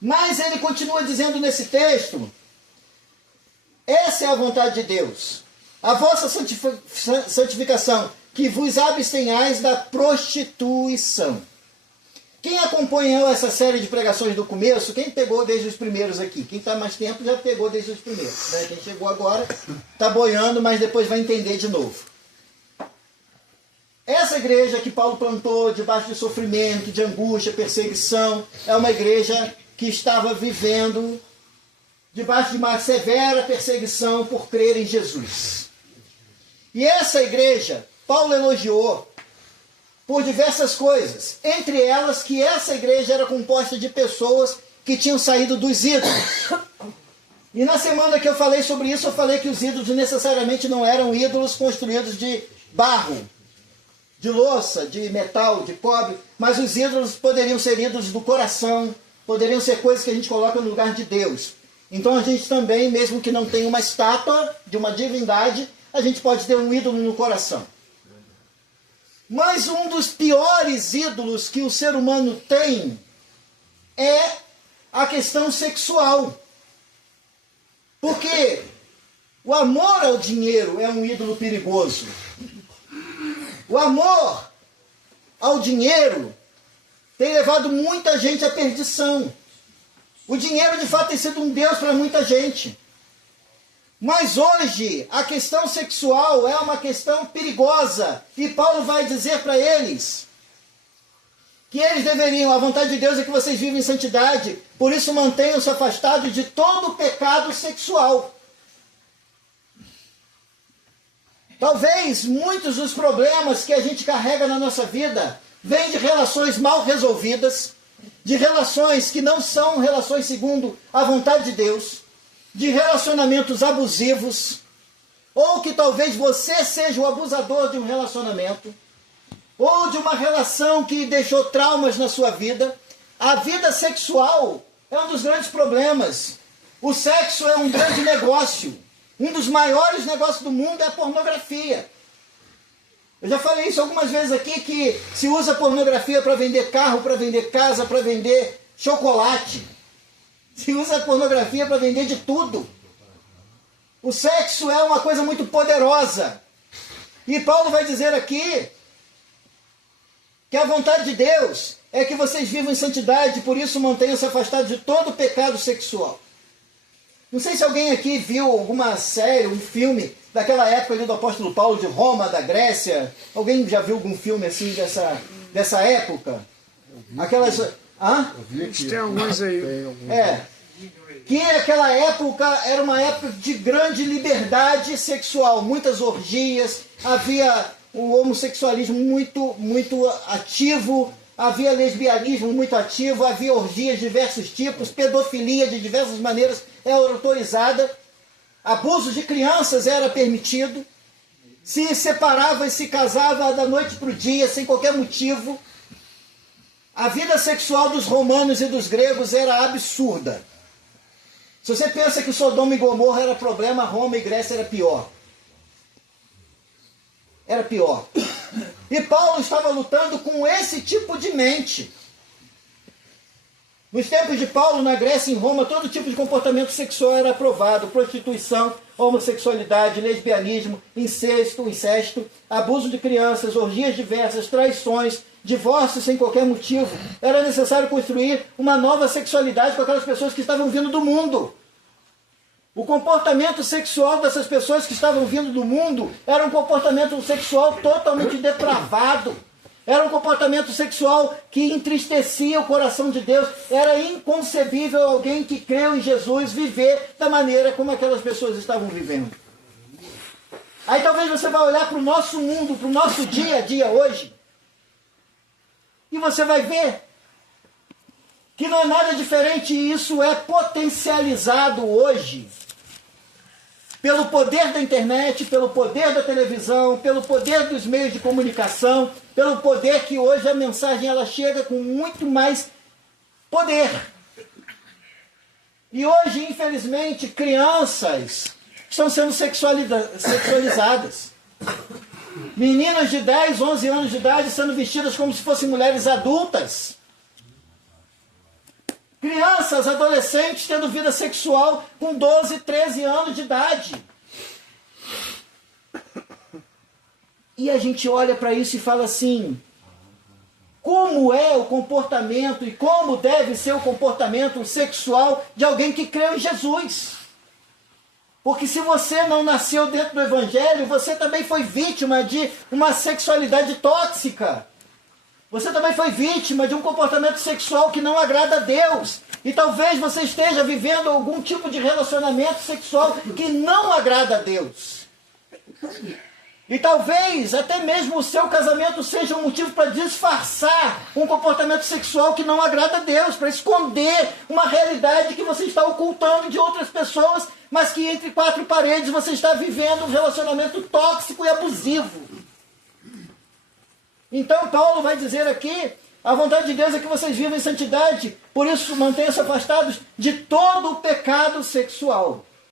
Mas ele continua dizendo nesse texto, essa é a vontade de Deus, a vossa santificação, que vos abstenhais da prostituição. Quem acompanhou essa série de pregações do começo, quem pegou desde os primeiros aqui? Quem está mais tempo já pegou desde os primeiros. Né? Quem chegou agora está boiando, mas depois vai entender de novo. Essa igreja que Paulo plantou debaixo de sofrimento, de angústia, perseguição, é uma igreja que estava vivendo debaixo de uma severa perseguição por crer em Jesus. E essa igreja, Paulo elogiou por diversas coisas, entre elas que essa igreja era composta de pessoas que tinham saído dos ídolos. E na semana que eu falei sobre isso, eu falei que os ídolos necessariamente não eram ídolos construídos de barro, de louça, de metal, de cobre, mas os ídolos poderiam ser ídolos do coração, poderiam ser coisas que a gente coloca no lugar de Deus. Então a gente também, mesmo que não tenha uma estátua de uma divindade, a gente pode ter um ídolo no coração. Mas um dos piores ídolos que o ser humano tem é a questão sexual. Porque o amor ao dinheiro é um ídolo perigoso. O amor ao dinheiro tem levado muita gente à perdição. O dinheiro, de fato, tem sido um Deus para muita gente. Mas hoje, a questão sexual é uma questão perigosa. E Paulo vai dizer para eles que eles deveriam, a vontade de Deus é que vocês vivam em santidade, por isso mantenham-se afastados de todo o pecado sexual. Talvez muitos dos problemas que a gente carrega na nossa vida vêm de relações mal resolvidas, de relações que não são relações segundo a vontade de Deus, de relacionamentos abusivos, ou que talvez você seja o abusador de um relacionamento, ou de uma relação que deixou traumas na sua vida. A vida sexual é um dos grandes problemas. O sexo é um grande negócio. Um dos maiores negócios do mundo é a pornografia. Eu já falei isso algumas vezes aqui, que se usa pornografia para vender carro, para vender casa, para vender chocolate. Se usa pornografia para vender de tudo. O sexo é uma coisa muito poderosa. E Paulo vai dizer aqui que a vontade de Deus é que vocês vivam em santidade, por isso mantenham-se afastados de todo pecado sexual. Não sei se alguém aqui viu alguma série, um filme daquela época ali do apóstolo Paulo, de Roma, da Grécia. Alguém já viu algum filme assim dessa época? Aquelas... Hã? Tem alguns aí. Que aquela época era uma época de grande liberdade sexual, muitas orgias, havia o homossexualismo muito ativo, havia lesbianismo muito ativo, havia orgias de diversos tipos, pedofilia de diversas maneiras era autorizada, abuso de crianças era permitido, se separava e se casava da noite para o dia, sem qualquer motivo. A vida sexual dos romanos e dos gregos era absurda. Se você pensa que Sodoma e Gomorra era problema, Roma e Grécia era pior. Era pior. E Paulo estava lutando com esse tipo de mente. Nos tempos de Paulo, na Grécia e em Roma, todo tipo de comportamento sexual era aprovado. Prostituição, homossexualidade, lesbianismo, incesto, abuso de crianças, orgias diversas, traições, divórcio sem qualquer motivo. Era necessário construir uma nova sexualidade com aquelas pessoas que estavam vindo do mundo. O comportamento sexual dessas pessoas que estavam vindo do mundo era um comportamento sexual totalmente depravado. Era um comportamento sexual que entristecia o coração de Deus. Era inconcebível alguém que creu em Jesus viver da maneira como aquelas pessoas estavam vivendo. Aí talvez você vai olhar para o nosso mundo, para o nosso dia a dia hoje, e você vai ver que não é nada diferente, e isso é potencializado hoje pelo poder da internet, pelo poder da televisão, pelo poder dos meios de comunicação, pelo poder que hoje a mensagem ela chega com muito mais poder. E hoje, infelizmente, crianças estão sendo sexualizadas. Meninas de 10, 11 anos de idade sendo vestidas como se fossem mulheres adultas. Crianças, adolescentes tendo vida sexual com 12, 13 anos de idade. E a gente olha para isso e fala assim, como é o comportamento e como deve ser o comportamento sexual de alguém que creu em Jesus? Porque se você não nasceu dentro do Evangelho, você também foi vítima de uma sexualidade tóxica. Você também foi vítima de um comportamento sexual que não agrada a Deus. E talvez você esteja vivendo algum tipo de relacionamento sexual que não agrada a Deus. E talvez até mesmo o seu casamento seja um motivo para disfarçar um comportamento sexual que não agrada a Deus, para esconder uma realidade que você está ocultando de outras pessoas, mas que entre quatro paredes você está vivendo um relacionamento tóxico e abusivo. Então Paulo vai dizer aqui, a vontade de Deus é que vocês vivam em santidade, por isso mantenham-se afastados de todo o pecado sexual.